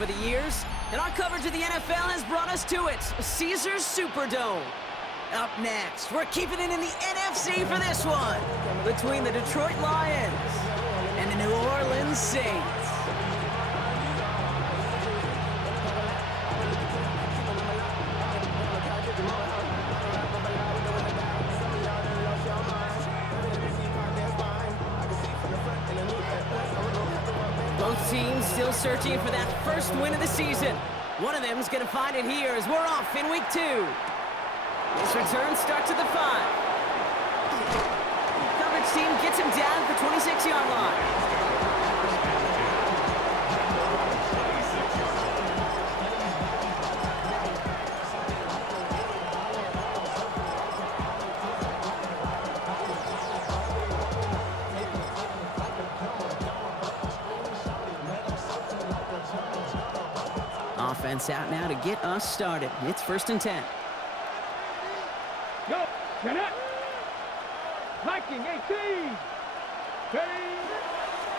For the years, and our coverage of the NFL has brought us to it, Caesars Superdome. Up next, we're keeping it in the NFC for this one, between the Detroit Lions and the New Orleans Saints. Both teams still searching for that first win of the season. One of them is going to find it here as we're off in week 2. This return starts at the 5. Coverage team gets him down at the 26-yard line. Offense out now to get us started. It's 1st and 10. Go, Janet. Viking 18.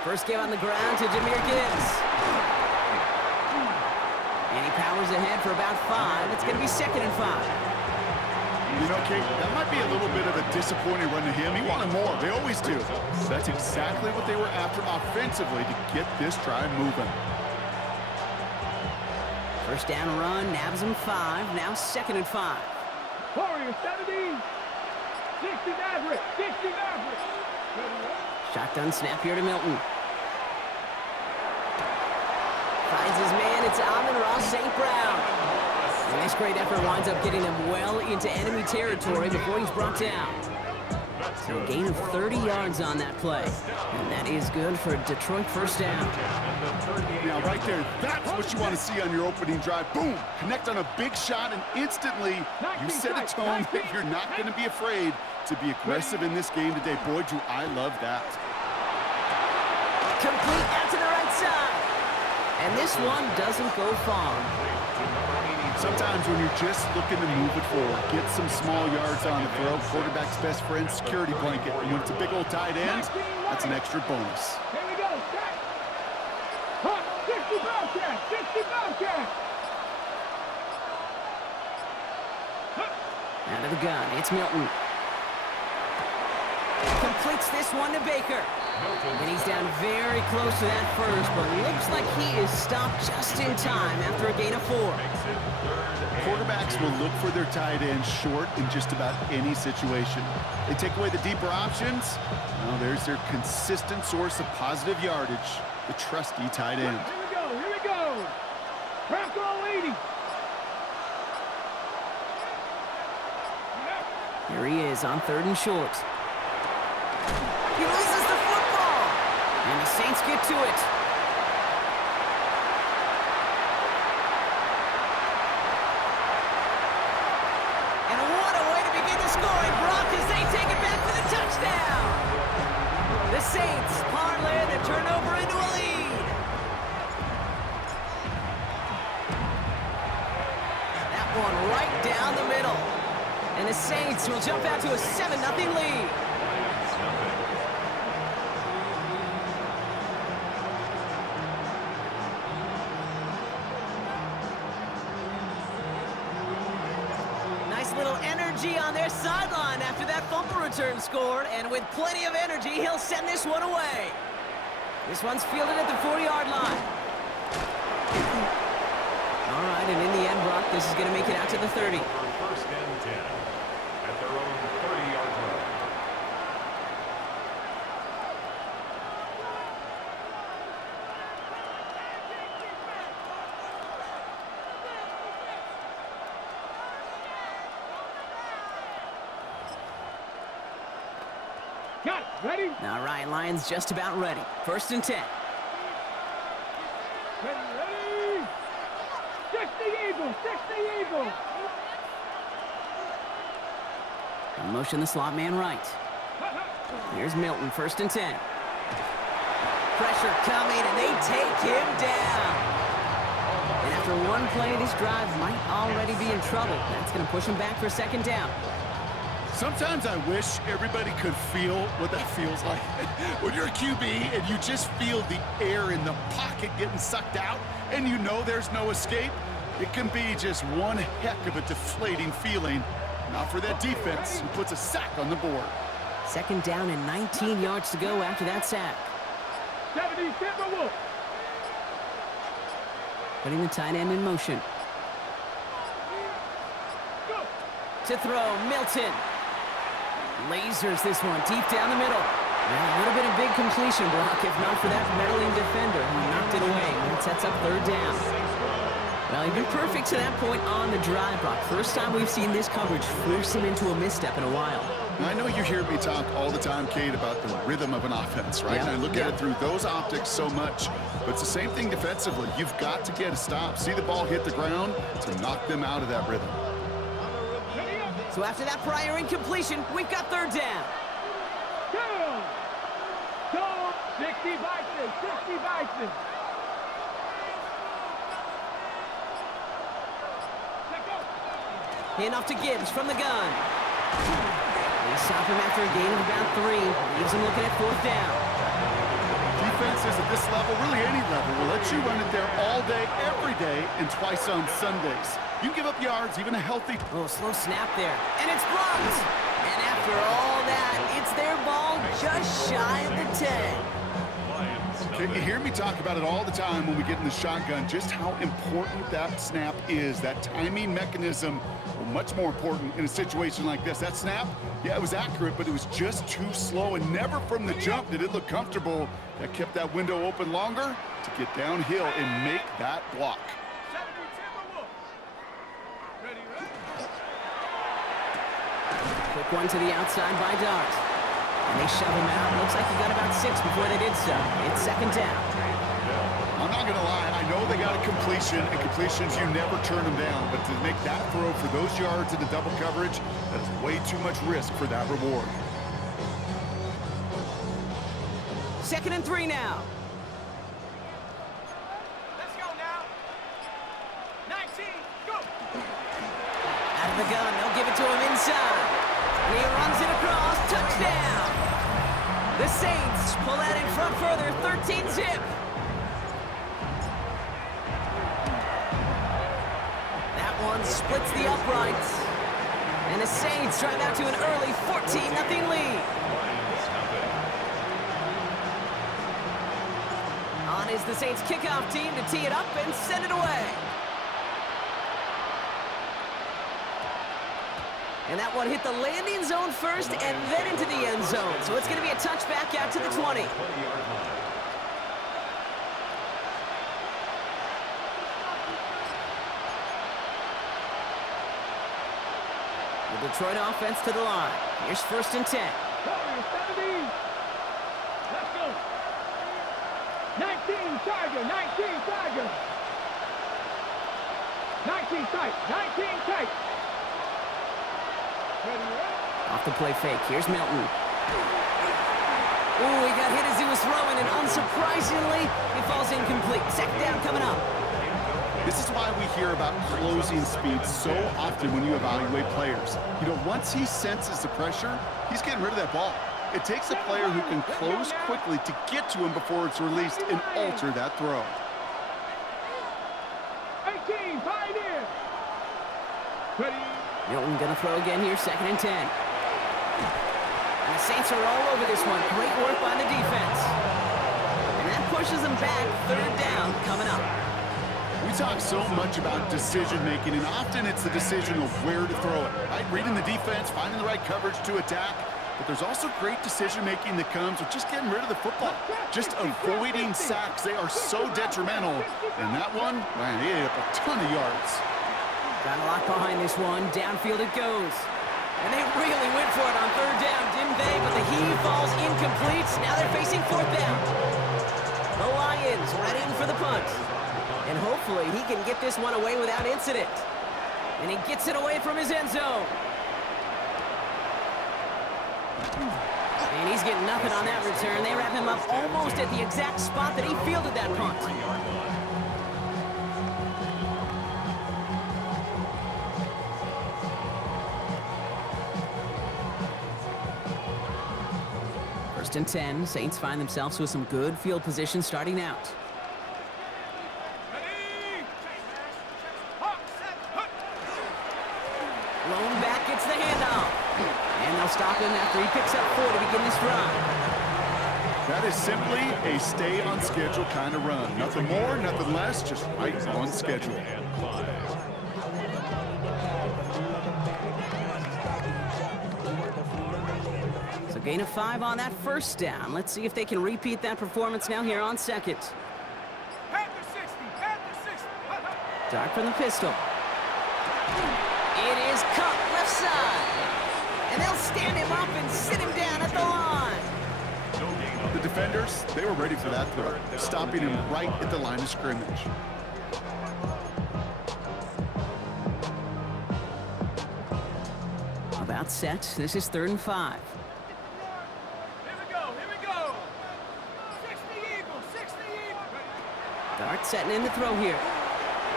First game on the ground to Jahmyr Gibbs. And he powers ahead for about 5. It's going to be 2nd and 5. You know, Kate, that might be a little bit of a disappointing run to him. He wanted more. They always do. That's exactly what they were after offensively to get this drive moving. First down run, nabs him 5. Now 2nd and 5. Warriors 17. 60 Maverick. 60 Maverick. Shotgun snap here to Milton. Finds his man. It's Amon-Ra St. Brown. And this great effort winds up getting him well into enemy territory before he's brought down. So a gain of 30 yards on that play. And that is good for Detroit first down. Now, right there, that's what you want to see on your opening drive. Boom! Connect on a big shot, and instantly you set a tone that you're not going to be afraid to be aggressive in this game today. Boy, do I love that. Complete out to the right side. And this one doesn't go far. Sometimes when you're just looking to move it forward, get some small yards on the throw, quarterback's best friend, security blanket. And when it's a big old tight end, that's an extra bonus. Here we go, set. Hot, 60 Bobcat, 60 Bobcat. Out of the gun, it's Milton. Completes this one to Baker. And he's down very close to that first, but looks like he is stopped just in time after a gain of 4. Quarterbacks will look for their tight end short in just about any situation. They take away the deeper options. Well, there's their consistent source of positive yardage, the trusty tight end. Here we go, here we go. Crack all 80. Here he is on 3rd and short. He loses the football. And the Saints get to it. And what a way to begin the scoring, Brock, as they take it back for the touchdown. The Saints parlay the turnover into a lead. That one right down the middle. And the Saints will jump out to a 7-0 lead. Nice little energy on their sideline after that fumble return scored, and with plenty of energy, he'll send this one away. This one's fielded at the 40-yard line. All right, and in the end, Brock, this is going to make it out to the 30. First and 10 at their own 30-yard line. Got it, ready? All right, Lions just about ready. 1st and 10. Ready? 60 Eagles, 60 Eagles. In motion the slot man right. Here's Milton, 1st and 10. Pressure coming, and they take him down. And after one play, this drive might already be in trouble. That's going to push him back for 2nd down. Sometimes I wish everybody could feel what that feels like. When you're a QB and you just feel the air in the pocket getting sucked out and you know there's no escape, it can be just one heck of a deflating feeling. Not for that defense who puts a sack on the board. Second down and 19 yards to go after that sack. 70 Timberwolves. Putting the tight end in motion. To throw, Milton. Lasers this one deep down the middle. Well, a little bit of big completion block, if not for that meddling defender who knocked it away. And it sets up third down. Well, he's been perfect to that point on the drive, Brock. First time we've seen this coverage force him into a misstep in a while. I know you hear me talk all the time, Kate, about the rhythm of an offense, right? Yeah. And I look at it through those optics so much. But it's the same thing defensively. You've got to get a stop, see the ball hit the ground to knock them out of that rhythm. So after that prior incompletion, we've got third down. Go! 60 Bison, 60 Bison. Hand off to Gibbs from the gun. They stop him after a gain of about 3. Leaves him looking at fourth down. Defenses at this level, really any level, will let you run it there all day, every day, and twice on Sundays. You give up yards, even a healthy... Oh, slow snap there. And it's blocked. And after all that, it's their ball just shy of the 10. Okay, you hear me talk about it all the time when we get in the shotgun, just how important that snap is. That timing mechanism, well, much more important in a situation like this. That snap, yeah, it was accurate, but it was just too slow, and never from the jump did it look comfortable. That kept that window open longer to get downhill and make that block. Quick one to the outside by Dart. And they shove him out. Looks like he got about 6 before they did so. It's second down. I'm not going to lie. I know they got a completion, and completions, you never turn them down. But to make that throw for those yards in the double coverage, that is way too much risk for that reward. Second and 3 now. Let's go now. 19, go! Out of the gun. They'll give it to him inside. And he runs it across. Touchdown. The Saints pull out in front further. 13-zip. That one splits the uprights. And the Saints drive out to an early 14-0 lead. On is the Saints kickoff team to tee it up and send it away. And that one hit the landing zone first and then into the end zone. So it's going to be a touchback out to the 20. The Detroit offense to the line. Here's first and 10. 70. Let's go. 19 Tiger, 19 Tiger. 19 tight, 19 tight. Off the play fake. Here's Milton. Ooh, he got hit as he was throwing, and unsurprisingly, he falls incomplete. Second down coming up. This is why we hear about closing speed so often when you evaluate players. You know, once he senses the pressure, he's getting rid of that ball. It takes a player who can close quickly to get to him before it's released and alter that throw. 18, Pioneer. Ready. Milton gonna throw again here, second and 10. And the Saints are all over this one. Great work by the defense. And that pushes them back. Third down coming up. We talk so much about decision-making, and often it's the decision of where to throw it, right? Reading the defense, finding the right coverage to attack. But there's also great decision-making that comes with just getting rid of the football, just avoiding sacks. They are so detrimental. And that one, man, he ate up a ton of yards. Got a lot behind this one. Downfield it goes. And they really went for it on third down, didn't they? But the heave falls incomplete. Now they're facing fourth down. The Lions ready for the punt. And hopefully he can get this one away without incident. And he gets it away from his end zone. And he's getting nothing on that return. They wrap him up almost at the exact spot that he fielded that punt. First and 10. Saints find themselves with some good field position starting out. Lone back gets the handoff. And they'll stop him after he picks up 4 to begin this drive. That is simply a stay on schedule kind of run. Nothing more, nothing less, just right on schedule. So gain of 5 on that first down. Let's see if they can repeat that performance now here on second. Dart from the pistol. It is cut left side. And they'll stand him up and sit him down at the line. The defenders, they were ready for that throw, stopping him right at the line of scrimmage. About set. This is 3rd and 5. Here we go. 60 Eagles, 60 Eagles. Dart setting in the throw here.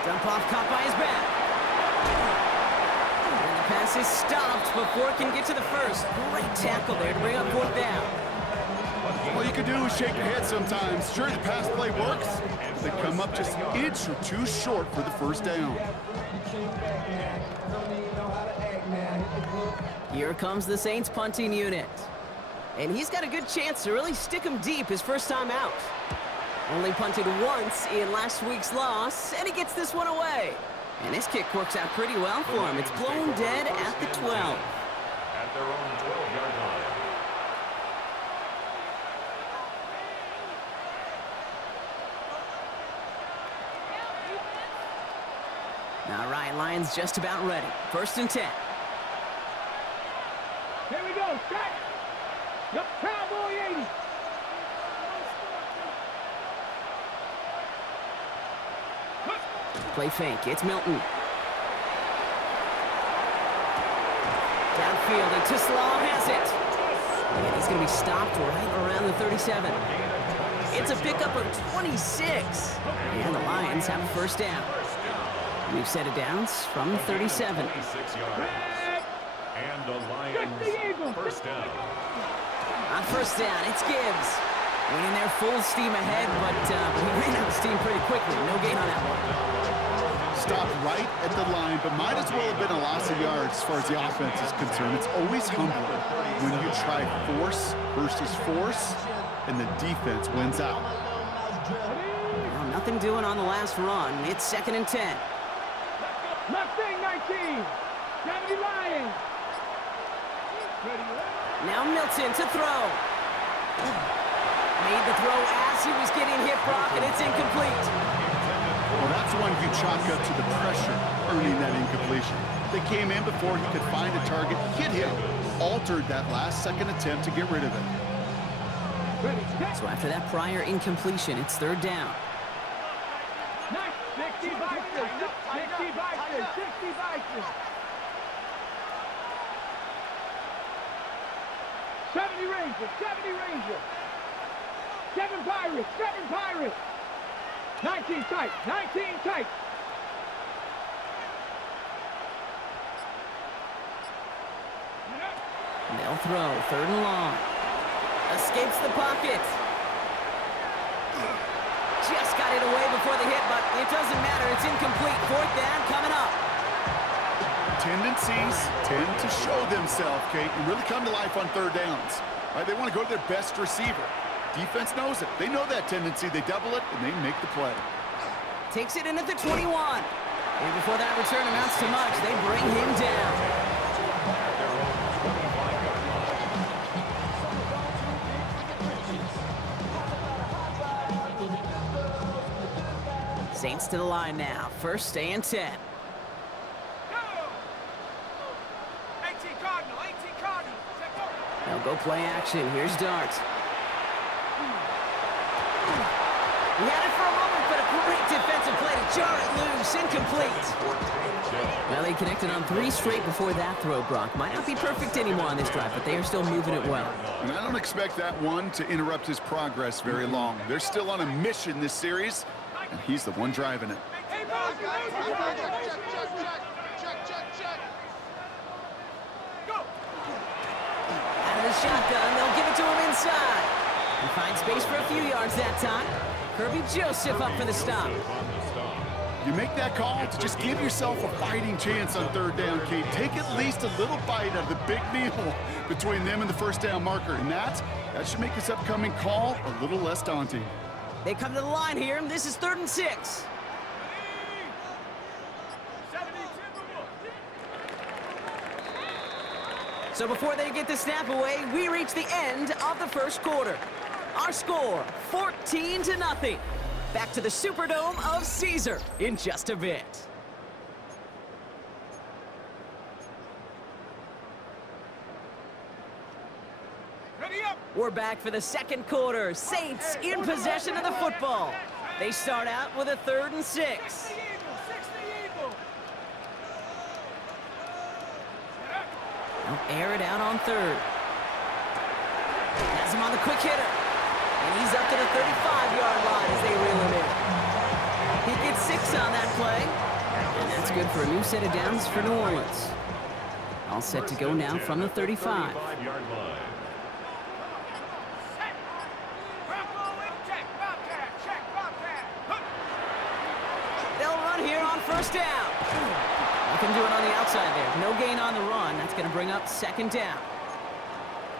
Dump off caught by his back. And the pass is stopped before it can get to the first. Great tackle there to bring up 4th down. All you can do is shake your head sometimes. Sure, the pass play works. They come up just an inch or 2 short for the first down. Here comes the Saints punting unit. And he's got a good chance to really stick him deep his first time out. Only punted once in last week's loss, and he gets this one away. And this kick works out pretty well for him. It's blown dead at the 12. At their own 12-yard line. All right, Lions just about ready. 1st and 10. Here we go, set. Yep, Cowboy 80. Play fake. It's Milton. Downfield, and Tislaw has it. And he's going to be stopped right around the 37. It's a pickup of 26. And the Lions have a first down. We've set it downs from the 37. 26 yards. And the Lions first down. On first down, it's Gibbs. Went in there full steam ahead, but he ran out of steam pretty quickly. No gain on that one. Stopped right at the line, but might as well have been a loss of yards as far as the offense is concerned. It's always humbling when you try force versus force, and the defense wins out. Well, nothing doing on the last run. It's 2nd and 10. Mustang 19. 70 Lions. Now Milton to throw. Made the throw as he was getting hit, Brock, and it's incomplete. Well, that's one you chalk up to the pressure earning that incompletion. They came in before he could find a target, hit him, altered that last-second attempt to get rid of it. So after that prior incompletion, it's 3rd down. 60 Vikings, 60 Vikings, 60 Vikings. 70 Rangers, 70 Rangers. 7 Pirates, 7 Pirates. 19 tight, 19 tight. They'll throw, 3rd and long. Escapes the pocket. Just got it away before the hit, but it doesn't matter. It's incomplete. 4th down coming up. Tendencies tend to show themselves, Kate, and really come to life on 3rd downs. Right? They want to go to their best receiver. Defense knows it. They know that tendency. They double it, and they make the play. Takes it in at the 21. And before that return amounts to much, they bring him down. Saints to the line now. 1st and 10. They'll go play action. Here's Dart. He had it for a moment, but a great defensive play to jar it loose. Incomplete. Well, they connected on 3 straight before that throw, Brock. Might not be perfect anymore on this drive, but they are still moving it well. And I don't expect that one to interrupt his progress very long. They're still on a mission this series, and he's the one driving it. Go. Out of the shotgun, they'll give it to him inside. He finds space for a few yards that time. Kirby Joseph up for the stop. On the stop. You make that call to just give yourself a fighting chance on third down, Kate. Take at least a little bite out of the big meal between them and the first down marker. And that should make this upcoming call a little less daunting. They come to the line here. This is 3rd and 6. So before they get the snap away, we reach the end of the first quarter. Our score, 14-0. Back to the Superdome of Caesar in just a bit. Ready up. We're back for the second quarter. Saints in possession of the football. They start out with a 3rd and 6. 6 the Eagle. They'll air it out on 3rd. Has him on the quick hitter. And he's up to the 35-yard line as they reel him in. He gets 6 on that play. And that's good for a new set of downs for New Orleans. All set to go now from the 35. 35-yard line. They'll run here on 1st down. They can do it on the outside there. No gain on the run. That's going to bring up 2nd down.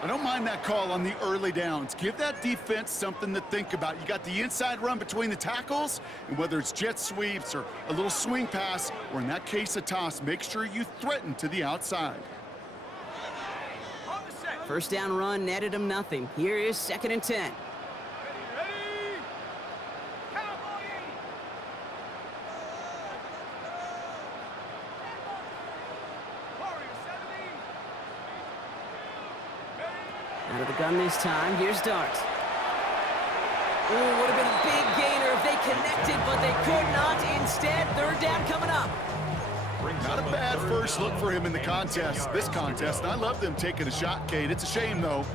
I don't mind that call on the early downs. Give that defense something to think about. You got the inside run between the tackles, and whether it's jet sweeps or a little swing pass, or in that case a toss, make sure you threaten to the outside. 1st down run netted him nothing. Here is 2nd and 10. Out of the gun this time. Here's Dart. Ooh, would have been a big gainer if they connected, but they could not. Instead, 3rd down coming up. Not a bad first look for him in the contest, this contest. And I love them taking a shot, Kate. It's a shame, though,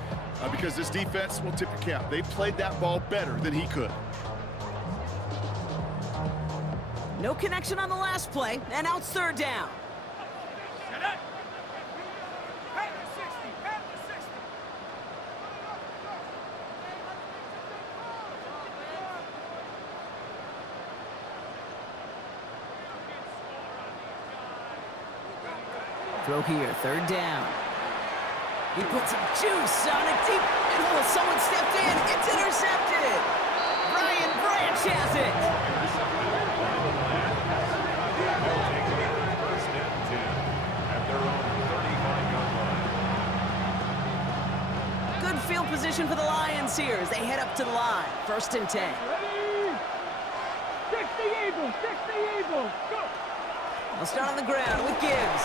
because this defense will tip your cap. They played that ball better than he could. No connection on the last play, and now it's 3rd down. Throw here, 3rd down. He puts some juice on a deep hole. Someone stepped in. It's intercepted. Brian Branch has it. First and 10 at their own 35-yard line. Good field position for the Lions here as they head up to the line. 1st and 10. Ready. 6 the Eagle. Go. They'll start on the ground with Gibbs.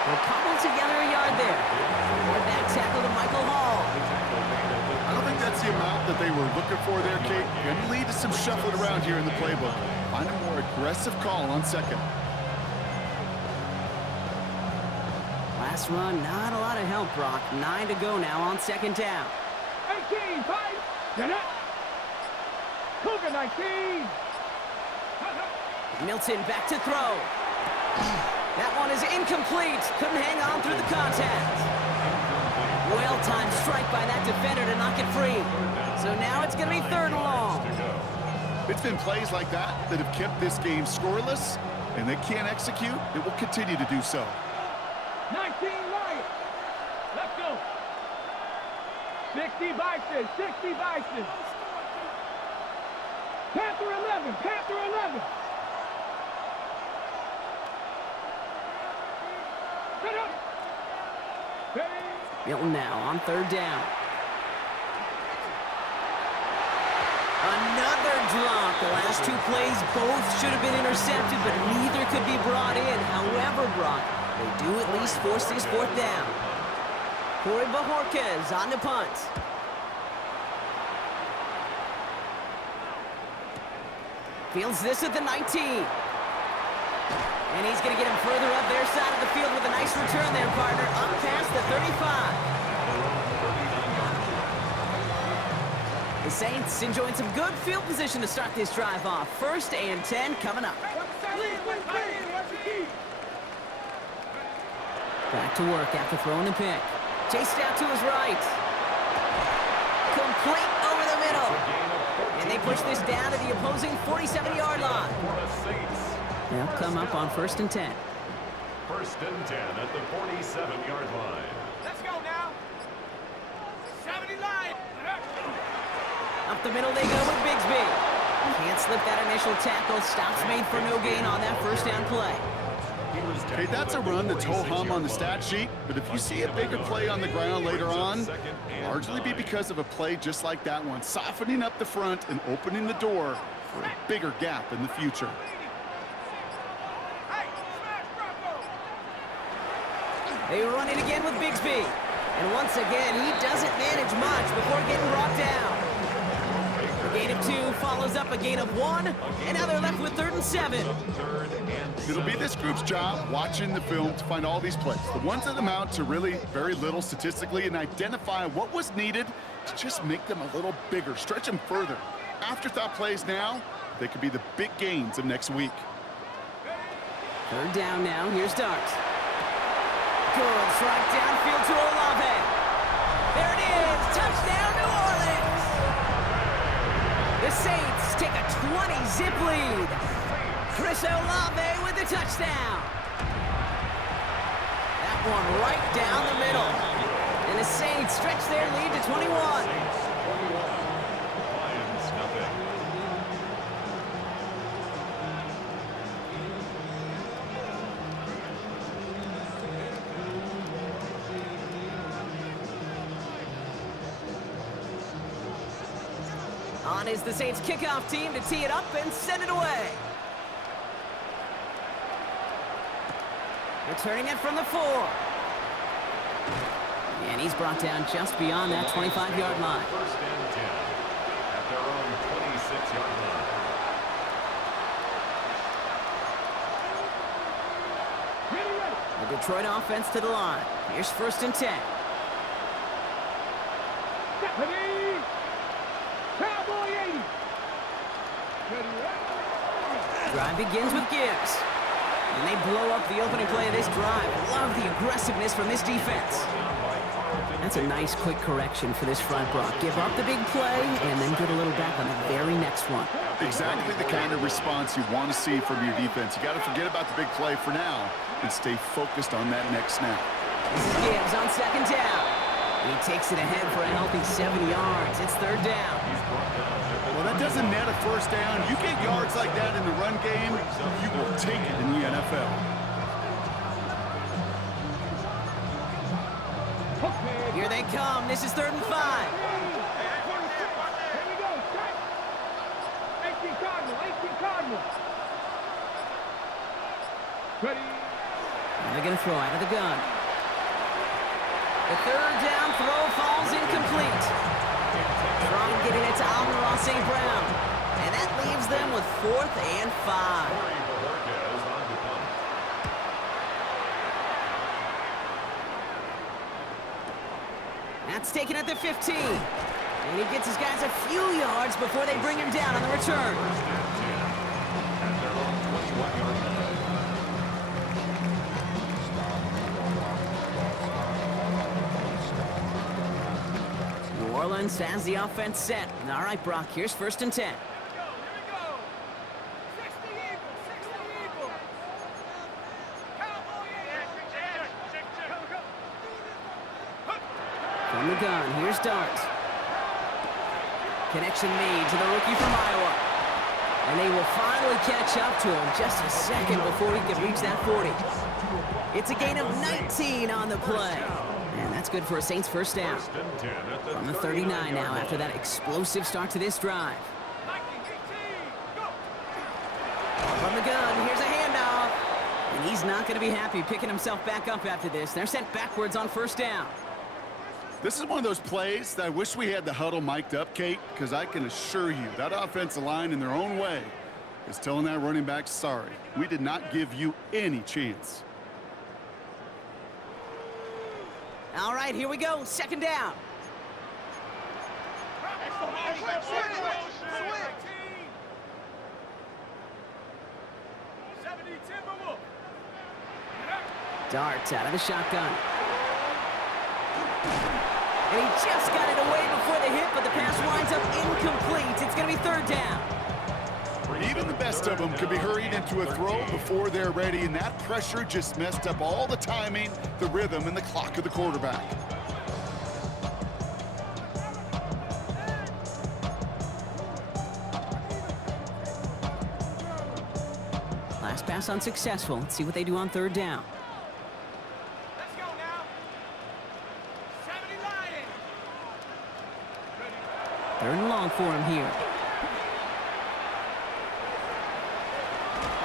They'll cobble together a yard there. Forward back tackle to Michael Hall. I don't think that's the amount that they were looking for there, Kate. Going to lead to some shuffling around here in the playbook. Find a more aggressive call on 2nd. Last run, not a lot of help, Brock. 9 to go now on 2nd down. 18, 5. Get up. Cougar 19. Milton back to throw. That one is incomplete. Couldn't hang on through the contact. Well-timed strike by that defender to knock it free. So now it's going to be 3rd and long. It's been plays like that that have kept this game scoreless, and they can't execute. It will continue to do so. 19 Lions. Let's go. 60 Bison. Panther 11. Set up. Ready. Milton now on 3rd down. Another drop. The last 2 plays both should have been intercepted, but neither could be brought in. However, Brock, they do at least force this 4th down. Corey Bajorquez on the punt. Fields this at the 19. And he's going to get him further up their side of the field with a nice return there, partner. Up past the 35. The Saints enjoying some good field position to start this drive off. 1st and 10 coming up. Back to work after throwing the pick. Chased out to his right. Complete over middle. And they push this down to the opposing 47-yard line. They'll come up on 1st and 10. 1st and 10 at the 47-yard line. Let's go now. 70 line. Up the middle they go with Bigsby. Can't slip that initial tackle. Stops made for no gain on that 1st down play. Okay, that's a run that's ho-hum on the stat sheet, but if you see a bigger play on the ground later on, largely be because of a play just like that one, softening up the front and opening the door for a bigger gap in the future. They run it again with Bigsby. And once again, he doesn't manage much before getting brought down. A gain of 2 follows up a gain of 1, and now they're left with 3rd and 7. It'll be this group's job watching the film to find all these plays, the ones that amount to really very little statistically, and identify what was needed to just make them a little bigger, stretch them further. Afterthought plays now, they could be the big gains of next week. 3rd down now. Here's Darts. Good strike downfield to Olave. There it is. Touchdown, New Orleans. The Saints take a 20-zip lead. Chris Olave with the touchdown. That one right down the middle. And the Saints stretch their lead to 21. Lions nothing. On is the Saints kickoff team to tee it up and send it away. Returning it from the 4. And he's brought down just beyond that 25-yard line. 1st and 10 at their own 26-yard line. The Detroit offense to the line. Here's 1st and 10. Ready. Cowboy 80. Drive begins with Gibbs. And they blow up the opening play of this drive. Love the aggressiveness from this defense. That's a nice quick correction for this front, Brock. Give up the big play and then get a little back on the very next one. Exactly the kind of response you want to see from your defense. You got to forget about the big play for now and stay focused on that next snap. This is Gibbs on 2nd down. And he takes it ahead for a healthy 7 yards. It's 3rd down. Well, that doesn't net a 1st down. You get yards like that in the run game, you will take it in the NFL. Here they come. This is 3rd and 5. Here we go. Strike. 18 Cardinal. 18 Cardinal. Ready. And they're going to throw out of the gun. The 3rd down throw falls incomplete. Trying getting it to Amon-Ra St. Brown. And that leaves them with 4th and 5. That's taken at the 15. And he gets his guys a few yards before they bring him down on the return. New Orleans has the offense set. All right, Brock, here's 1st and 10. Here we go. 60 Eagles. 60 Eagles. Cowboy 80. From the gun, here's Darts. Connection made to the rookie from Iowa. And they will finally catch up to him just a second before he can reach that 40. It's a gain of 19 on the play. And that's good for a Saints 1st down. From the 39 now after that explosive start to this drive. From the gun, here's a handoff. And he's not going to be happy picking himself back up after this. They're sent backwards on 1st down. This is one of those plays that I wish we had the huddle mic'd up, Kate, because I can assure you that offensive line in their own way is telling that running back, sorry, we did not give you any chance. All right, here we go. 2nd down. Darts out of the shotgun. And he just got it away before the hit, but the pass winds up incomplete. It's going to be third down. Even the best of them could be hurried into a throw before they're ready, and that pressure just messed up all the timing, the rhythm, and the clock of the quarterback. Last pass unsuccessful. Let's see what they do on third down. Let's go now. 70 Lions. Third and long for him here.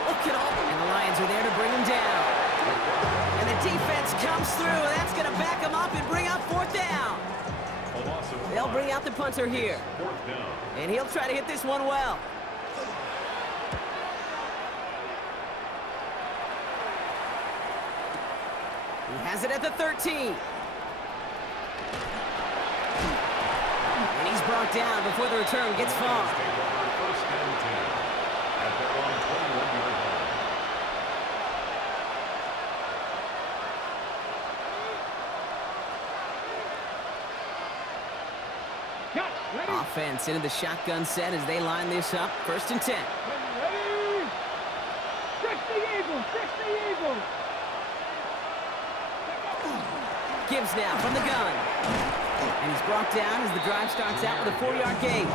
Look at all, and the Lions are there to bring him down. And the defense comes through. That's going to back him up and bring up fourth down. They'll bring out the punter here. And he'll try to hit this one well. He has it at the 13. And he's brought down before the return gets far. First and 10 at their own 21-yard line. Cut. Ready. Offense into the shotgun set as they line this up. First and 10. Ready. 60 Eagles. 60 Eagles. Gibbs now from the gun. And he's brought down as the drive starts out with a 4-yard gain.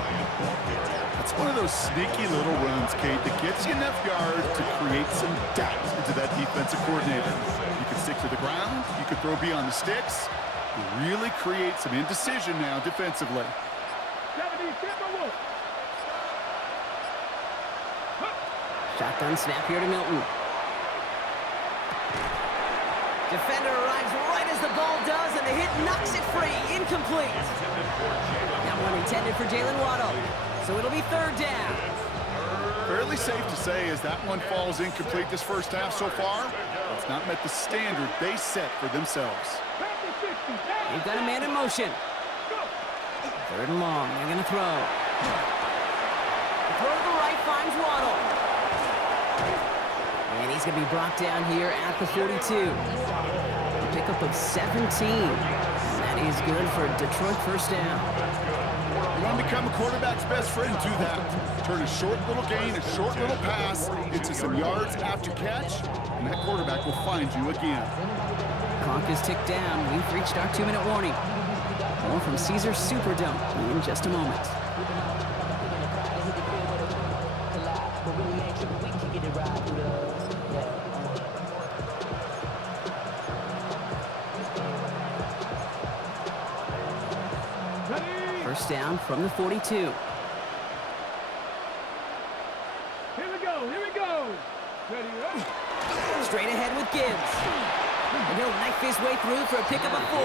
That's one of those sneaky little runs, Kate, that gets you enough yards to create some doubt into that defensive coordinator. You can stick to the ground, you can throw beyond the sticks, you really create some indecision now defensively. 70 Timberwolves. Shotgun snap here to Milton. Defender arrives right as the ball does, and the hit knocks it free. Incomplete. That one intended for Jalen Waddle. So it'll be third down. Fairly safe to say as that one falls incomplete this first half so far, it's not met the standard they set for themselves. They've got a man in motion. Third and long. They're going to throw. The throw to the right finds Waddle. And he's going to be brought down here at the 42. A pickup of 17. That is good for Detroit first down. You want to become a quarterback's best friend, do that. Turn a short little gain, a short little pass into some yards after catch, and that quarterback will find you again. Clock is ticked down. We've reached our 2-minute warning. More from Caesars Superdome in just a moment. First down from the 42. Here we go. Here we go. Ready, ready. Straight ahead with Gibbs. And he'll knife his way through for a pickup of 4.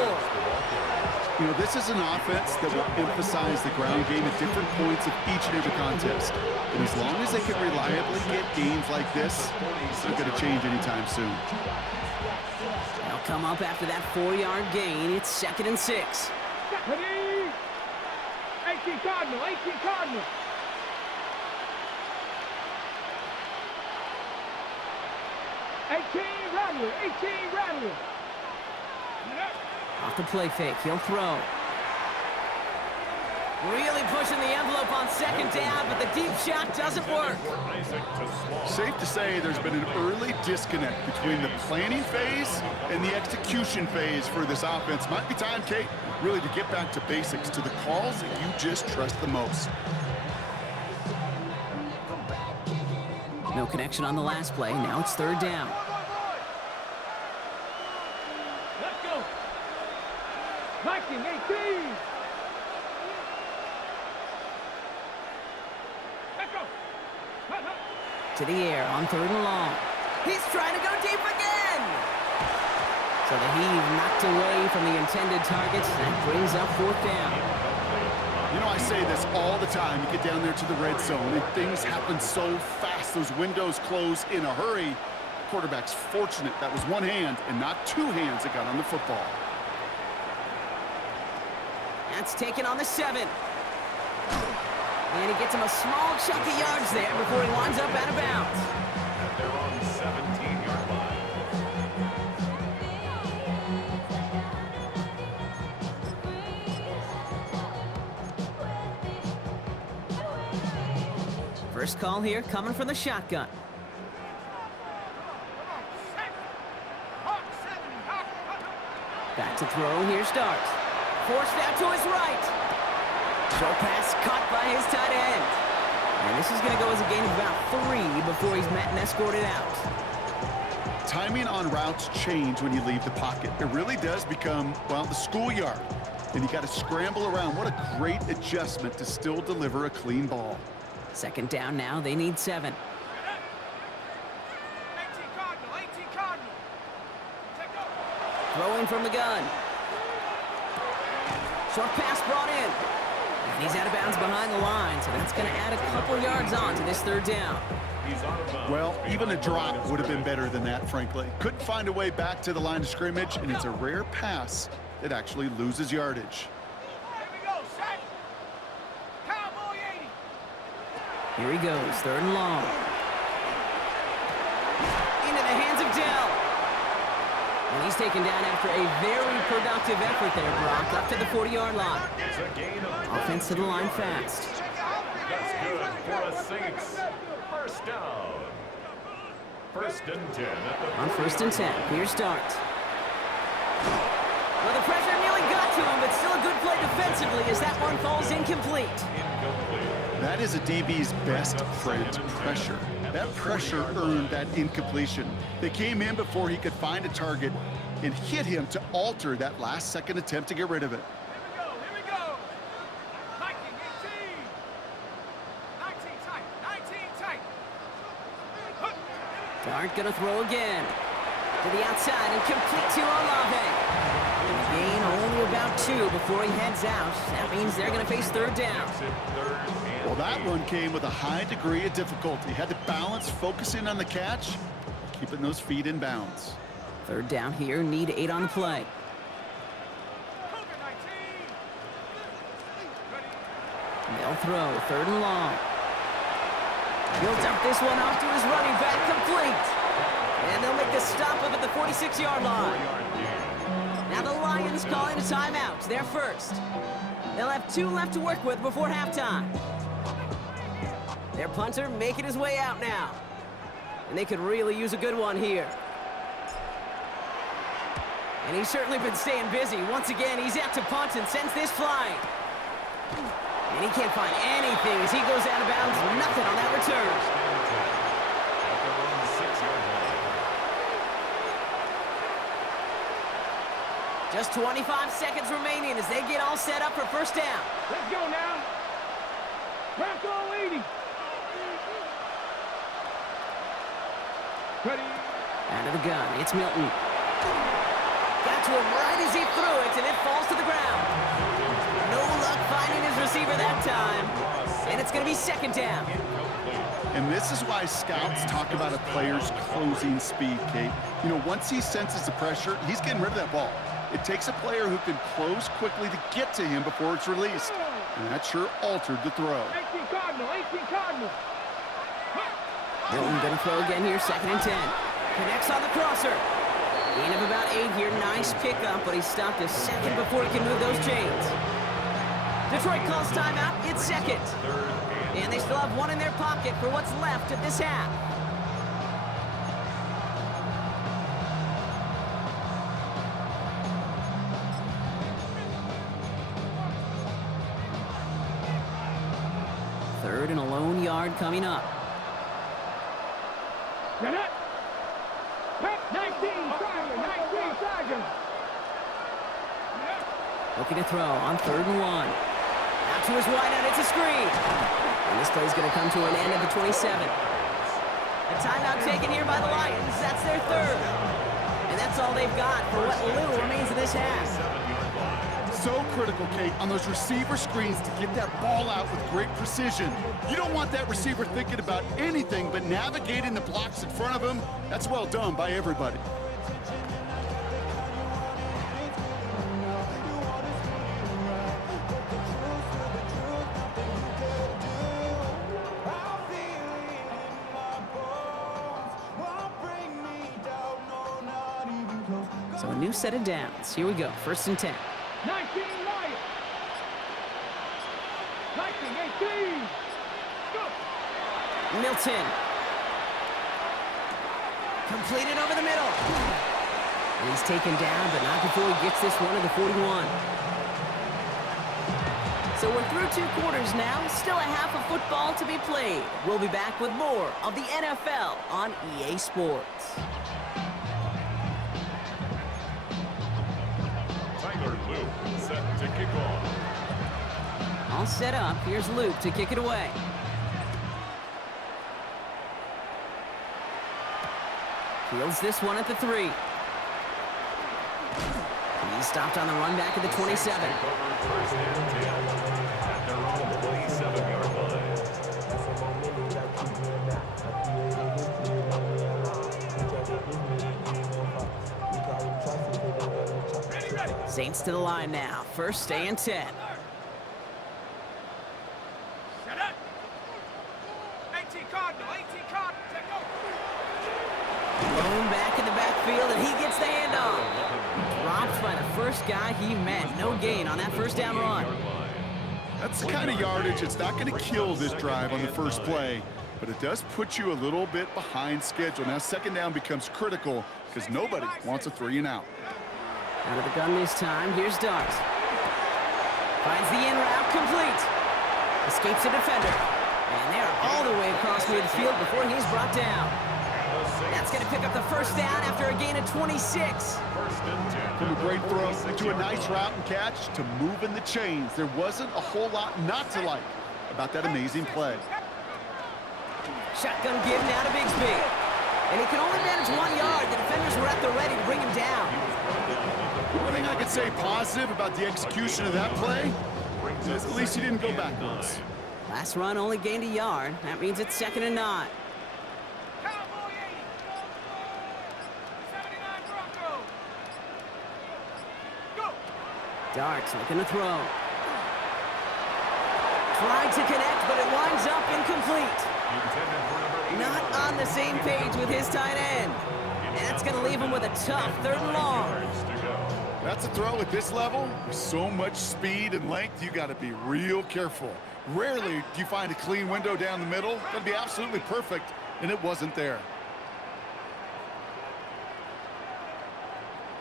You know, this is an offense that will emphasize the ground game at different points of each and every contest. And as long as they can reliably get gains like this, it's not going to change anytime soon. They'll come up after that 4-yard gain. It's 2nd and 6. Ready. 18 Cardinal. 18 Cardinal. Rattler. 18 Rattler. Off the play fake. He'll throw. Really pushing the envelope on second down, but the deep shot doesn't work. Safe to say there's been an early disconnect between the planning phase and the execution phase for this offense. Might be time, Kate, really to get back to basics, to the calls that you just trust the most. No connection on the last play. Now it's third down. Let's go. Viking 18. Let's go. To the air on third and long. He's trying to go deep again. So the heave knocked away from the intended targets. That brings up fourth down. You know, I say this all the time. You get down there to the red zone, and things happen so fast. Those windows close in a hurry. The quarterback's fortunate that was one hand and not two hands that got on the football. That's taken on the 7. And he gets him a small chunk of yards there before he winds up out of bounds. At their own 17-yard line. First call here coming from the shotgun. Back to throw, here starts. Forced out to his right. Short pass caught by his tight end. And this is going to go as a gain of about 3 before he's met and escorted out. Timing on routes change when you leave the pocket. It really does become, well, the schoolyard. And you got to scramble around. What a great adjustment to still deliver a clean ball. Second down now, they need 7. 18 Cardinal, 18 Cardinal. Take over. Throwing from the gun. Short pass brought in. And he's out of bounds behind the line, so that's going to add a couple yards on to this third down. He's out of bounds. Well, even a drop would have been better than that, frankly. Couldn't find a way back to the line of scrimmage, and it's a rare pass that actually loses yardage. Here we go, set. Cowboy 80. Here he goes, 3rd and long. Into the hands of Dell. And he's taken down after a very productive effort there, Brock, up to the 40-yard line. It's a gain of Offense to the line fast. That's good for a Saints. First down. 1st and 10 at the On 1st and 10, here starts. Well, the pressure nearly got to him, but still a good play defensively as that one falls incomplete. incomplete. That is a DB's best friend, pressure. That pressure earned that incompletion. They came in before he could find a target and hit him to alter that last-second attempt to get rid of it. Here we go. 19, 18. 19 tight, 19 tight. Dart gonna throw again. To the outside and complete to Olave. Gain only about 2 before he heads out. That means they're gonna face 3rd down. Well, that one came with a high degree of difficulty. Had to balance focusing on the catch, keeping those feet in bounds. 3rd down here, need 8 on the play. Cougar 19. Ready. They'll throw, 3rd and long. He'll dump this one off to his running back, complete. And they'll make the stop up at the 46-yard line. Now the Lions calling a timeout, their first. They'll have 2 left to work with before halftime. Their punter making his way out now. And they could really use a good one here. And he's certainly been staying busy. Once again, he's out to punt and sends this flying. And he can't find anything as he goes out of bounds. Nothing on that return. Just 25 seconds remaining as they get all set up for 1st down. Let's go now. Bronco 80. Ready. Out of the gun, it's Milton. Got to him right as he threw it, and it falls to the ground. No luck finding his receiver that time. And it's going to be 2nd down. And this is why scouts talk about a player's closing speed, Kate. You know, once he senses the pressure, he's getting rid of that ball. It takes a player who can close quickly to get to him before it's released. And that sure altered the throw. 18 Cardinal, 18 Cardinal. Milton going to throw again here, 2nd and 10. Connects on the crosser. Gain of about 8 here, nice pickup, but he stopped a second before he can move those chains. Detroit calls timeout, it's 2nd. And they still have 1 in their pocket for what's left of this half. Third and a lone yard coming up. Get it. 19 Sergeant, 19 Sergeant. Looking to throw on 3rd and 1. Out to his wide out, it's a screen. And this play's going to come to an end at the 27. A timeout taken here by the Lions. That's their 3rd. And that's all they've got for what little remains of this half. So critical, Kate, on those receiver screens to get that ball out with great precision. You don't want that receiver thinking about anything but navigating the blocks in front of him. That's well done by everybody. So a new set of downs. Here we go, 1st and 10. 19 Lions. 19, 18. Go. Milton. Completed over the middle. And he's taken down, but not before he gets this one to the 41. So we're through 2 quarters now. Still a half of football to be played. We'll be back with more of the NFL on EA Sports. Tyler Luke set to kick off. All set up. Here's Luke to kick it away. Fields this one at the 3. He's stopped on the run back at the 27. Take over first and 10 at their own 27-yard line. Saints to the line now. First and 10. Set up. 18 Cardinal, 18 Cardinal, take over. Blown back in the backfield, and he gets the handoff. Dropped by the first guy he met. No gain on that first down run. That's the kind of yardage it's not going to kill this drive on the first play, but it does put you a little bit behind schedule. Now second down becomes critical because nobody wants a 3 and out. Out of the gun this time. Here's Dart. Finds the in route complete. Escapes a defender. And they are all the way across midfield before he's brought down. That's going to pick up the first down after a gain of 26. First and 10. From a great throw to a nice route and catch to moving the chains. There wasn't a whole lot not to like about that amazing play. Shotgun give now to Bigsby. And he can only manage 1 yard. The defenders were at the ready to bring him down. One thing I could say positive about the execution of that play is at least he didn't go backwards. Last run only gained a yard. That means it's 2nd and 9. Cowboy 80. 79 Broncos. Go. Darts looking to throw. Tried to connect, but it winds up incomplete. Not on the same page with his tight end. And that's going to leave him with a tough 3rd and long. That's a throw at this level. With so much speed and length, you got to be real careful. Rarely do you find a clean window down the middle. That'd be absolutely perfect, and it wasn't there.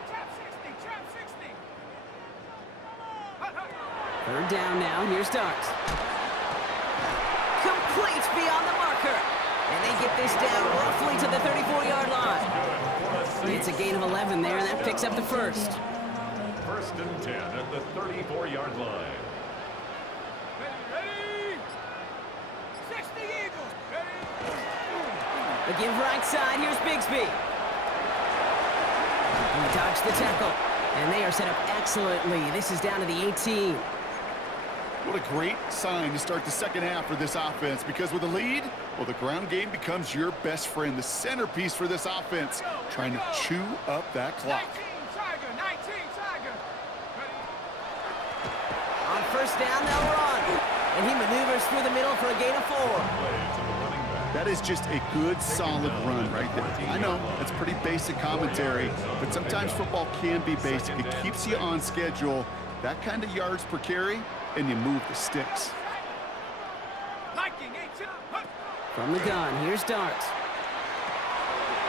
Trap 60, trap 60. 3rd down now. Here's Darts. Complete beyond the marker. And they get this down roughly to the 34-yard line. It's a gain of 11 there, and that picks up the first. First and 10 at the 34-yard line. Ready? 60 Eagles. Ready? The give right side. Here's Bigsby. He dodged the tackle. And they are set up excellently. This is down to the 18. What a great sign to start the second half for this offense, because with a lead, well, the ground game becomes your best friend, the centerpiece for this offense, trying to chew up that clock. 19 Tiger, 19 Tiger. Ready? On first down, they'll run. And he maneuvers through the middle for a gain of 4. That is just a good, solid run right there. I know, it's pretty basic commentary, but sometimes football can be basic. It keeps you on schedule. That kind of yards per carry, and you move the sticks. Liking 18. From the gun, here's Darts.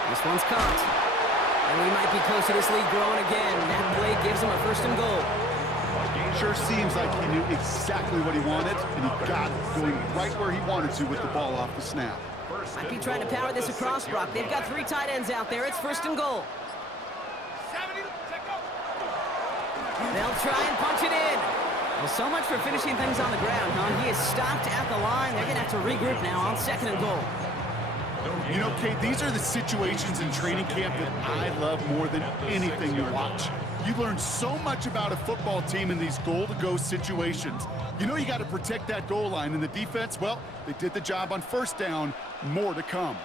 This one's caught. And we might be close to this lead growing again. That play gives him a 1st and goal. Sure seems like he knew exactly what he wanted, and he got it, going right where he wanted to with the ball off the snap. Might be trying to power this across, Brock. They've got 3 tight ends out there. It's 1st and goal. 70, take over. They'll try and punch it in. Well, so much for finishing things on the ground, huh? He is stopped at the line. They're going to have to regroup now on 2nd and goal. You know, Kate, these are the situations in training camp that I love more than anything you watch. You learn so much about a football team in these goal-to-go situations. You know you got to protect that goal line, and the defense, well, they did the job on first down. More to come.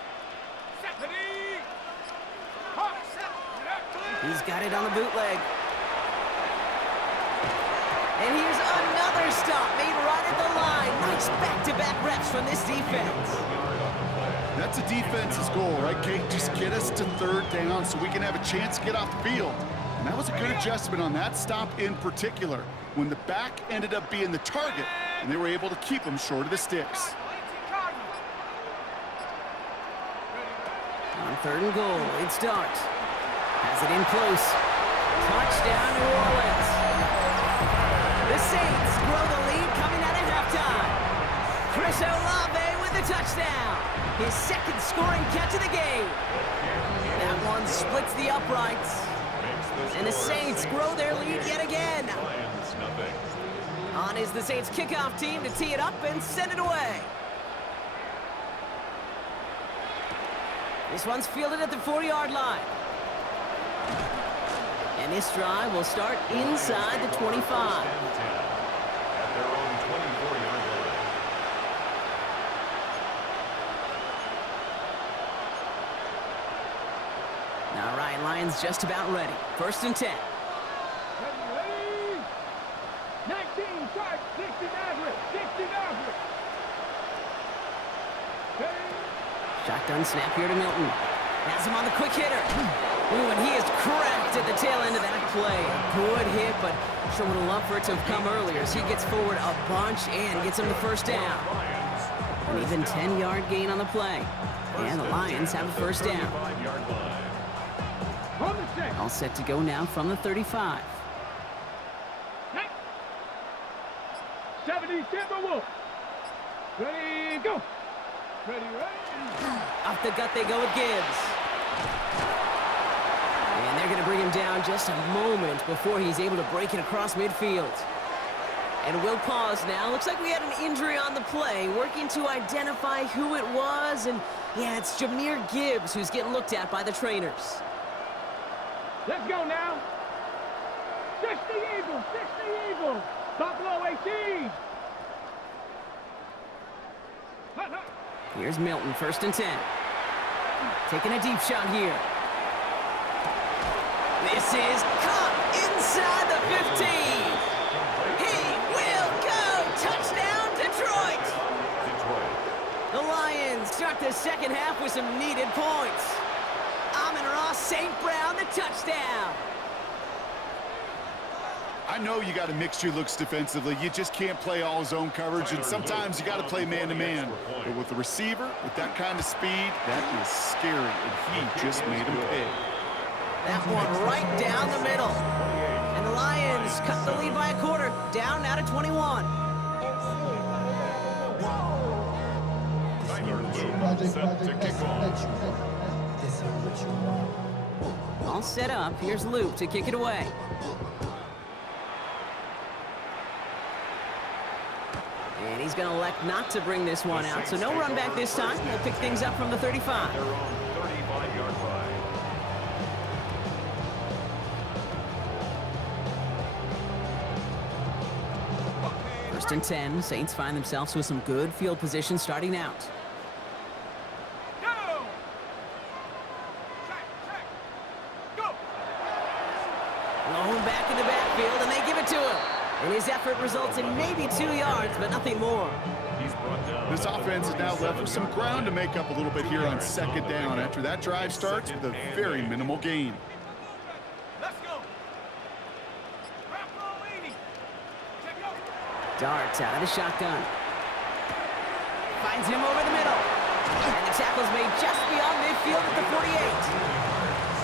He's got it on the bootleg. And here's another stop made right at the line. Nice back-to-back reps from this defense. That's a defense's goal, right, Kate? Just get us to 3rd down so we can have a chance to get off the field. And that was a good adjustment on that stop in particular, when the back ended up being the target, and they were able to keep him short of the sticks. 3rd and goal. It's Dart. Has it in close. Touchdown, New Orleans. The Saints grow the lead coming out of halftime. Chris Olave with the touchdown. His 2nd scoring catch of the game. That one splits the uprights. And the Saints grow their lead yet again. On is the Saints kickoff team to tee it up and send it away. This one's fielded at the 4-yard line. And this drive will start inside the 25. At their own 24-yard line. All right, Lions just about ready. 1st and 10. Ready? 19 strikes, 60 Nazareth, 60 Nazareth. Shotgun snap here to Milton. Has him on the quick hitter. Ooh, and he is cracked at the tail end of that play. Good hit, but sure would have loved for it to have come earlier as he gets forward a bunch and gets him the 1st down. An even 10-yard gain on the play. And the Lions have a 1st down. On the set. All set to go now from the 35. 70 Timberwolves. Ready, go. Ready, ready. Off the gut they go with Gibbs. And they're going to bring him down just a moment before he's able to break it across midfield. And we'll pause now. Looks like we had an injury on the play. Working to identify who it was. And yeah, it's Jahmyr Gibbs who's getting looked at by the trainers. Let's go now. 60 Eagles, 60 Eagles. Buffalo 18. Here's Milton, 1st and 10. Taking a deep shot here. This is caught inside the 15. He will go. Touchdown, Detroit. The Lions start the 2nd half with some needed points. Amon-Ra St. Brown, the touchdown. I know you got to mix your looks defensively. You just can't play all zone coverage, and sometimes you got to play man-to-man. But with the receiver, with that kind of speed, that is scary, and he just made him pay. That one right down the middle. And the Lions cut the lead by a quarter, down now to 21. Set to kick off. All set up. Here's Luke to kick it away. And he's going to elect not to bring this one out. So no run back this time. We'll pick things up from the 35. Their own 35-yard line. First and 10. Saints find themselves with some good field position starting out. Go. Check. Go. Blown back in the backfield, and they give it to him. And his effort results in maybe 2 yards, but nothing more. He's brought down. This offense is now left with some ground to make up a little bit here on 2nd down after that drive starts with a very minimal gain. Let's go. Bravo 80. Check go. Dart out of the shotgun. Finds him over the middle. And the tackle's made just beyond midfield at the 48.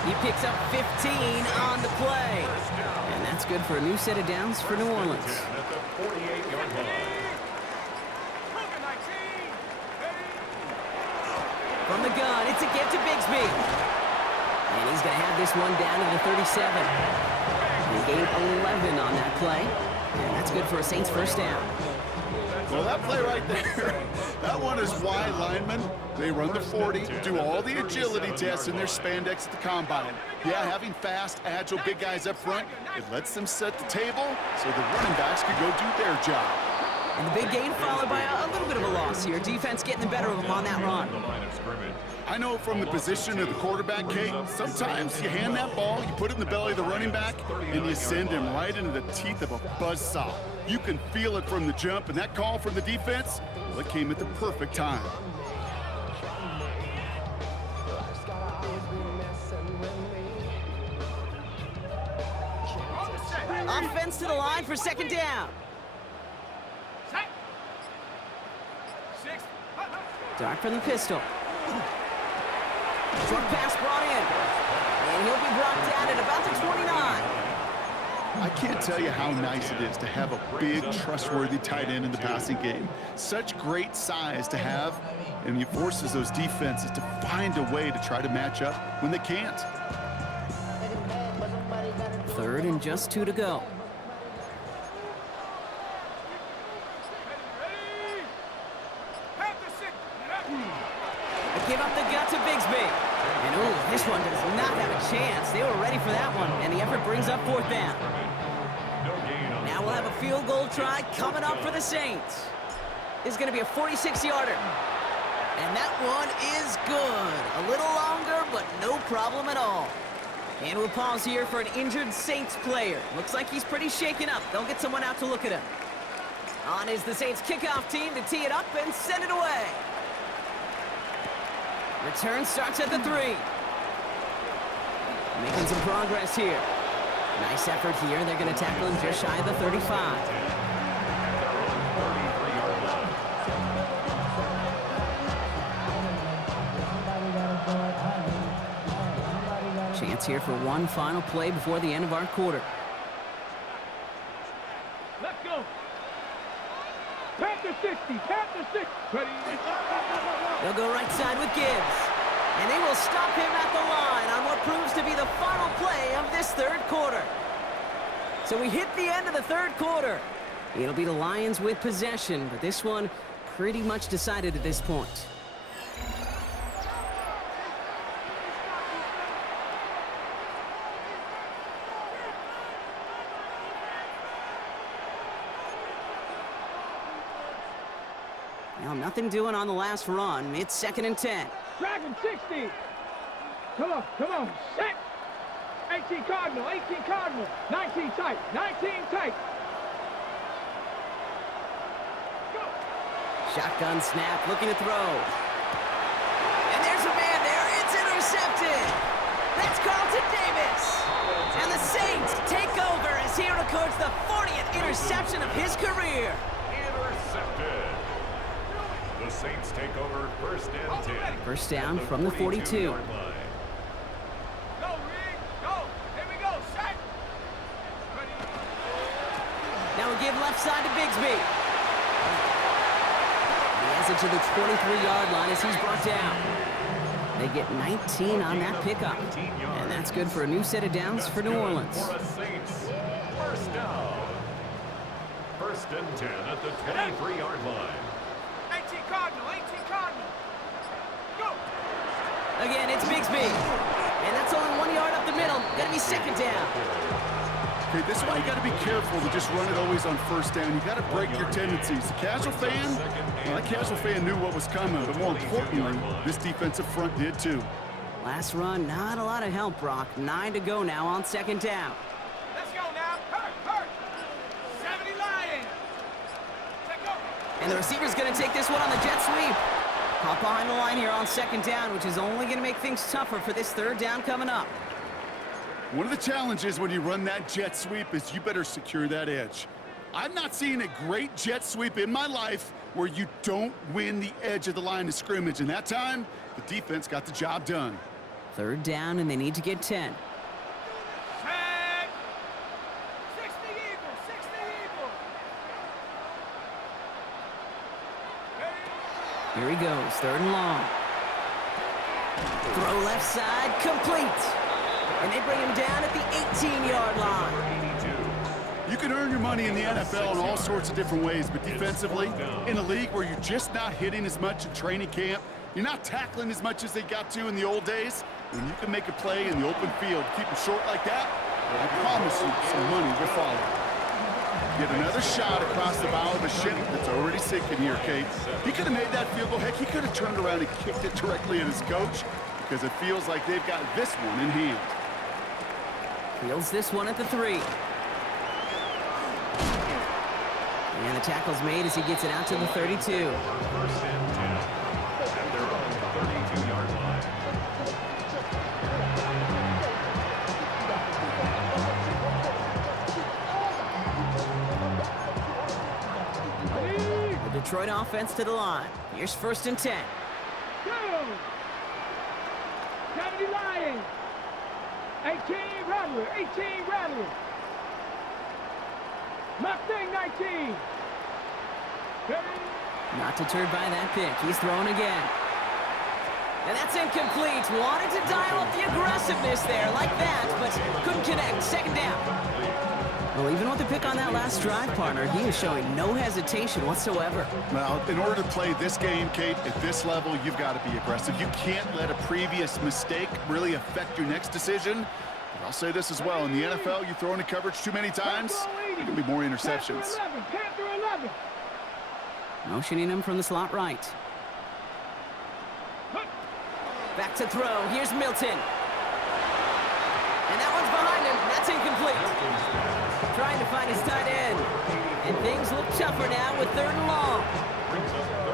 He picks up 15 on the play. And that's good for a new set of downs for New Orleans. At the 48-yard line. From the gun, it's a get to Bigsby. And he's going to have this one down to the 37. He gained 11 on that play. And that's good for a Saints 1st down. Well, that play right there, that one is wide linemen. They run the 40, do all the agility tests in their spandex at the combine. Yeah, having fast, agile, big guys up front, it lets them set the table so the running backs could go do their job. And the big gain followed by a little bit of a loss here. Defense getting the better of them on that run. The line of scrimmage. I know from the position of the quarterback, Kate, sometimes you hand that ball, you put it in the belly of the running back, and you send him right into the teeth of a buzzsaw. You can feel it from the jump, and that call from the defense, well, it came at the perfect time. Offense to the line for 2nd down. Dart from the pistol. Short pass brought in. And he'll be brought down at about the 29. I can't tell you how nice it is to have a big, trustworthy tight end in the passing game. Such great size to have, and he forces those defenses to find a way to try to match up when they can't. 3rd and just 2 to go. Give up the gut to Bigsby. And ooh, this one does not have a chance. They were ready for that one, and the effort brings up 4th down. Now we'll have a field goal try coming up for the Saints. This is going to be a 46-yarder. And that one is good. A little longer, but no problem at all. And we'll pause here for an injured Saints player. Looks like he's pretty shaken up. They'll get someone out to look at him. On is the Saints kickoff team to tee it up and send it away. Return starts at the 3. Making some progress here. Nice effort here. They're going to tackle him just shy of the 35. Chance here for one final play before the end of our quarter. Let's go. Panther 60, Panther 6. Ready. They'll go right side with Gibbs. And they will stop him at the line on what proves to be the final play of this 3rd quarter. So we hit the end of the 3rd quarter. It'll be the Lions with possession, but this one pretty much decided at this point. Well, nothing doing on the last run. It's 2nd and 10. Dragon 60. Come on, set. 18 Cardinal, 18 Cardinal. 19 tight, 19 tight. Go. Shotgun snap, looking to throw. And there's a man there. It's intercepted. That's Carlton Davis. And the Saints take over as he records the 40th interception of his career. Intercepted. The Saints take over 1st and 10. First down from the 42. Go, Reed. Go. Here we go. Set. Ready. Now we give left side to Bigsby. He has it to the 23-yard line as he's brought down. They get 19 on that pickup. And that's good for a new set of downs for New Orleans. For a Saints 1st down. 1st and 10 at the 23-yard line. 18 Cardinal, 18 Cardinal. Go. Again, it's Bigsby. And that's only 1 yard up the middle. Gonna be 2nd down. Okay, this is why you got to be careful to just run it always on 1st down. You got to break your tendencies. The casual fan, well, that casual fan knew what was coming, but more importantly, this defensive front did too. Last run, not a lot of help, Brock. 9 to go now on 2nd down. Let's go now. Hurt. 70 Lions. Take go. And the receiver's going to take this one on the jet sweep. Caught behind the line here on 2nd down, which is only going to make things tougher for this 3rd down coming up. One of the challenges when you run that jet sweep is you better secure that edge. I've not seen a great jet sweep in my life where you don't win the edge of the line of scrimmage. And that time, the defense got the job done. 3rd down, and they need to get 10. Set. 60 Eagles, 60 Eagles. Ready. Here he goes, 3rd and long. Throw left side, complete. And they bring him down at the 18-yard line. You can earn your money in the NFL in all sorts of different ways, but defensively, in a league where you're just not hitting as much in training camp, you're not tackling as much as they got to in the old days, when you can make a play in the open field, keep it short like that, I promise you some money will follow. Get another shot across the bow of a ship that's already sinking here, Kate. He could have made that field goal. Heck, he could have turned around and kicked it directly at his coach, because it feels like they've got this one in hand. Fields this one at the 3. And the tackle's made as he gets it out to the 32. 1st and 10 at their own 32-yard line. The Detroit offense to the line. Here's 1st and 10. Go. 18. 18, Rattler. 18, Rattler. Mustang 19. Not deterred by that pick. He's throwing again. And that's incomplete. Wanted to dial up the aggressiveness there like that, but couldn't connect. Second down. Well, even with the pick on that last drive, partner, he is showing no hesitation whatsoever. Well, in order to play this game, Kate, at this level, you've got to be aggressive. You can't let a previous mistake really affect your next decision. But I'll say this as well. In the NFL, you throw into coverage too many times, there can be more interceptions. Panther 11. Motioning him from the slot right. Back to throw. Here's Milton. And that one's behind him. That's incomplete. Trying to find his tight end. And things look tougher now with 3rd and long.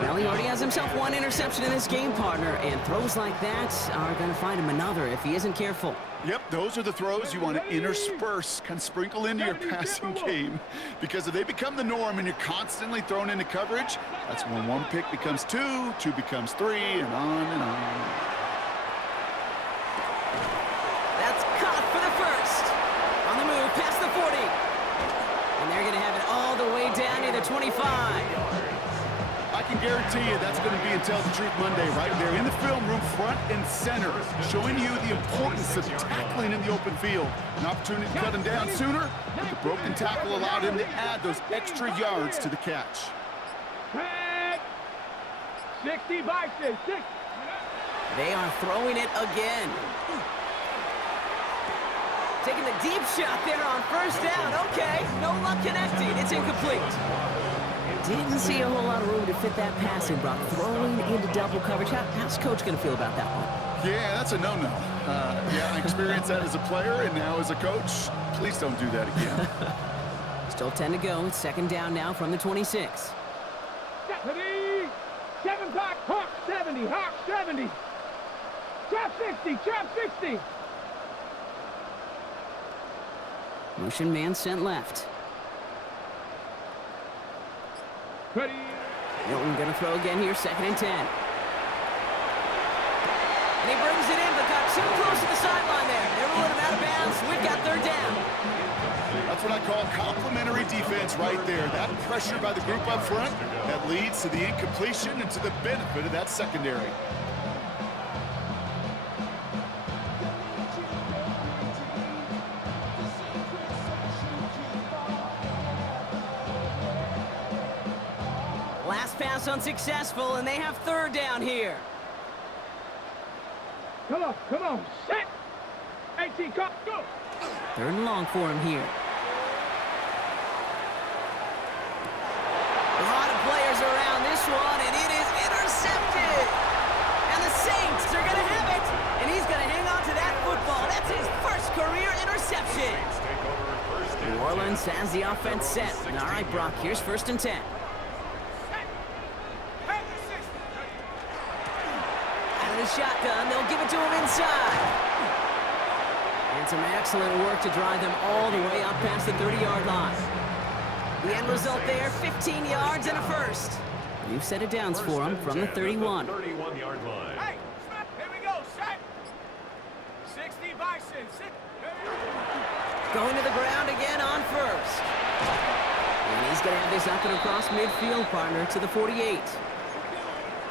Well, he already has himself one interception in this game, partner, and throws like that are going to find him another if he isn't careful. Yep, those are the throws you want to intersperse, kind of sprinkle into your passing game. Because if they become the norm and you're constantly thrown into coverage, that's when 1 pick becomes 2, 2 becomes 3, and on and on. That's caught for the first. On the move, past the 40. And they're going to have it all the way down near the 25. I can guarantee you that's going to be Tell the Truth Monday right there in the film room, front and center, showing you the importance of tackling in the open field. An opportunity to cut him down sooner, but the broken tackle allowed him to add those extra yards to the catch. 60 Bison, 6. They are throwing it again. Taking the deep shot there on 1st down. Okay, no luck connecting. It's incomplete. Didn't see a whole lot of room to fit that passing, Brock. Throwing into double coverage. How's Coach going to feel about that one? Yeah, that's a no-no. Yeah, I experienced that as a player and now as a coach. Please don't do that again. Still 10 to go. It's 2nd down now from the 26. 7 back, Hawk 70, Hawk 70. Trap 60, trap 60. Motion man sent left. Ready. Milton going to throw again here, 2nd and 10. And he brings it in, but got too close to the sideline there. Never let him out of bounds. We've got 3rd down. That's what I call complementary defense right there. That pressure by the group up front, that leads to the incompletion and to the benefit of that secondary. Last pass unsuccessful, and they have 3rd down here. Come on, set. 18, go. 3rd and long for him here. A lot of players around this one, and it is intercepted. And the Saints are going to have it, and he's going to hang on to that football. That's his first career interception. New Orleans has the offense set. All right, Brock, here's 1st and 10. Shotgun, they'll give it to him inside. And some excellent work to drive them all the way up past the 30-yard line. The end result there, 15 yards and a first. New set of downs for him from the 31. 31-yard line. Hey, here we go, set. 60 Bison, 6. Going to the ground again on 1st. And he's going to have this up and across midfield, partner, to the 48.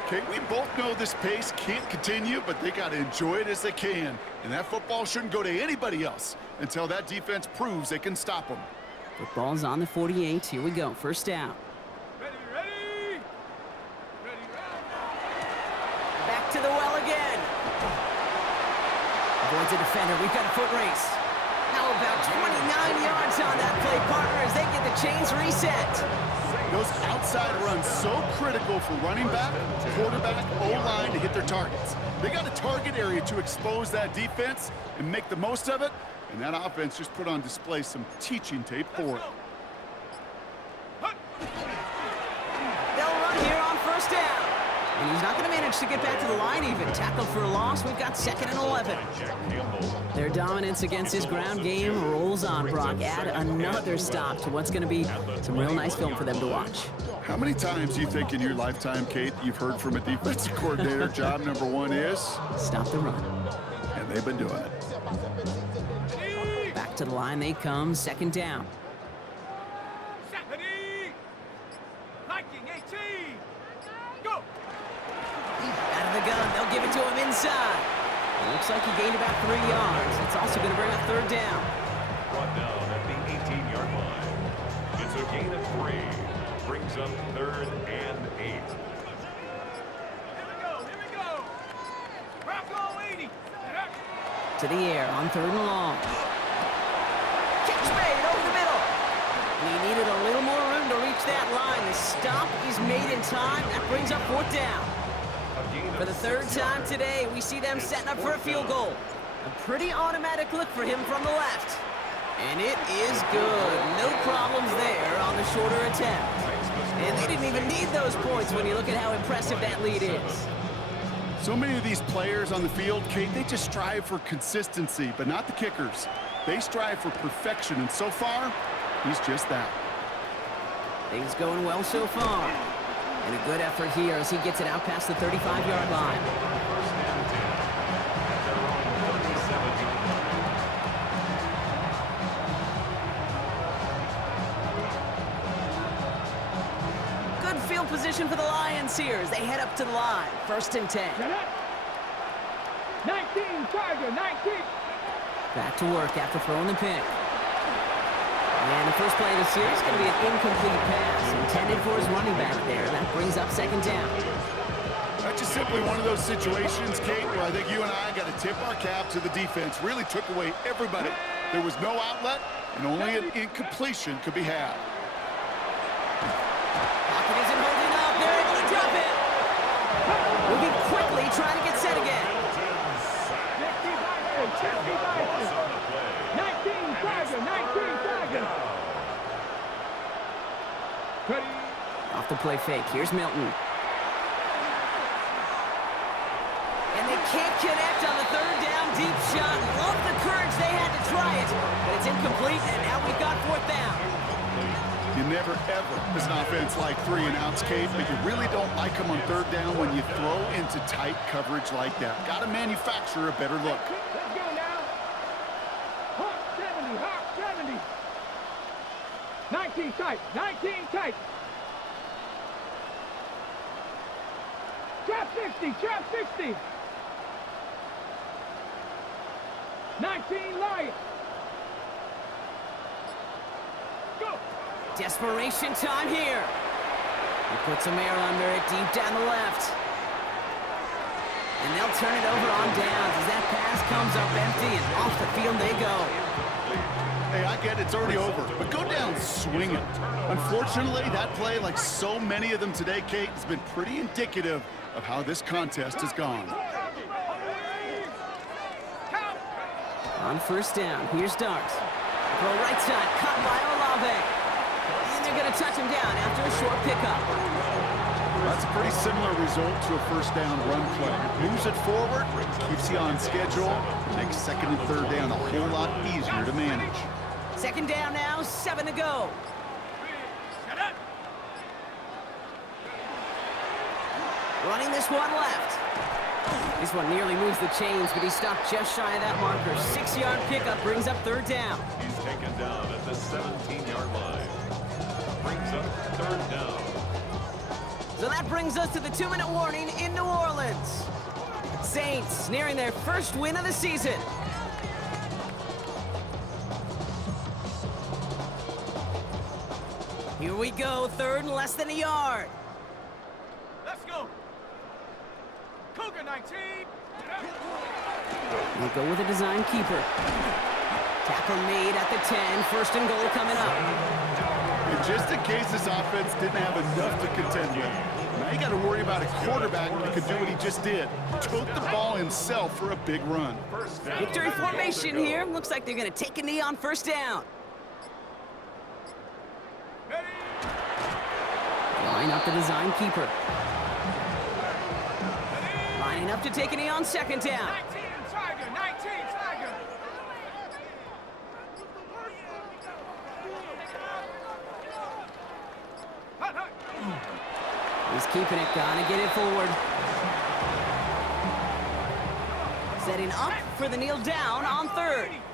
Okay, we both know this pace can't continue, but they got to enjoy it as they can. And that football shouldn't go to anybody else until that defense proves they can stop them. Football's on the 48. Here we go. 1st down. Ready. Back to the well again. Avoids a defender. We've got a foot race. How about 29 yards on that play, partner, as they get the chains reset. Those outside runs so critical for running back, quarterback, O-line to hit their targets. They got a target area to expose that defense and make the most of it, and that offense just put on display some teaching tape for it. They'll run here on 1st down. And he's not going to manage to get back to the line even. Tackle for a loss. We've got 2nd and 11. Their dominance against his ground game rolls on, Brock. Add another stop to what's going to be some real nice film for them to watch. How many times do you think in your lifetime, Kate, you've heard from a defensive coordinator, job number 1 is? Stop the run. And they've been doing it. Back to the line they come, second down. Viking 18. Go. Out of the gun, they'll give it to him inside. It looks like he gained about 3 yards. It's also going to bring up third down. Brought down at the 18-yard line. It's a gain of 3. Brings up 3rd and 8. Here we go. Rocco 80. To the air on third and long. Catch made over the middle. And he needed a little more room to reach that line. The stop is made in time. That brings up fourth down. For the third time today, we see them setting up for a field goal. A pretty automatic look for him from the left. And it is good. No problems there on the shorter attempt. And they didn't even need those points when you look at how impressive that lead is. So many of these players on the field, Kate, they just strive for consistency, but not the kickers. They strive for perfection, and so far, he's just that. Things going well so far. And a good effort here as he gets it out past the 35-yard line. First and 10. At their own 37-yard line. Good field position for the Lions here as they head up to the line. First and 10. 19, Tiger, 19. Back to work after throwing the pick. And the first play of the series is going to be an incomplete pass intended for his running back there. That brings up second down. That's just simply one of those situations, Kate, where I think you and I got to tip our cap to the defense. Really took away everybody. There was no outlet, and only an incompletion could be had. Pocket isn't holding up. They're able to drop it. Moving quickly, trying to get set again. 19, Tiger, 19, Tiger. Off the play fake. Here's Milton. And they can't connect on the third down deep shot. Love the courage they had to try it, but it's incomplete, and now we've got fourth down. You never, ever, as an offense, like 3-and-outs, Kate, but you really don't like them on third down when you throw into tight coverage like that. Got to manufacture a better look. Let's go now. Hawk 70, Hawk 70. 19 tight, 19 tight. Trap 60, trap 60. 19 Lions. Go. Desperation time here. He puts some air under it deep down the left. And they'll turn it over on downs as that pass comes up empty and off the field they go. Hey, I get it's already over, but go down swinging. Unfortunately, that play, like so many of them today, Kate, has been pretty indicative of how this contest has gone. On first down, here's Darks. Throw right side, cut by Olave. And they're going to touch him down after a short pickup. That's a pretty similar result to a first down run play. Moves it forward, keeps you on schedule, makes second and third down a whole lot easier to manage. Second down now, 7 to go. Running this one left. This one nearly moves the chains, but he stopped just shy of that marker. 6-yard pickup brings up third down. He's taken down at the 17-yard line. Brings up third down. So that brings us to the 2-minute warning in New Orleans. Saints nearing their first win of the season. Here we go, third and less than a yard. Let's go. Cougar 19. We'll go with a design keeper. Tackle made at the 10, first and goal coming up. And just in case this offense didn't have enough to contend with, now you got to worry about a quarterback that could do what he just did. Took the ball himself for a big run. Victory formation here. Looks like they're going to take a knee on first down. Line up the design keeper. Lining up to take a knee on second down. 19 Tiger, 19 Tiger. He's keeping it, gonna get it forward. Setting up for the kneel down on third.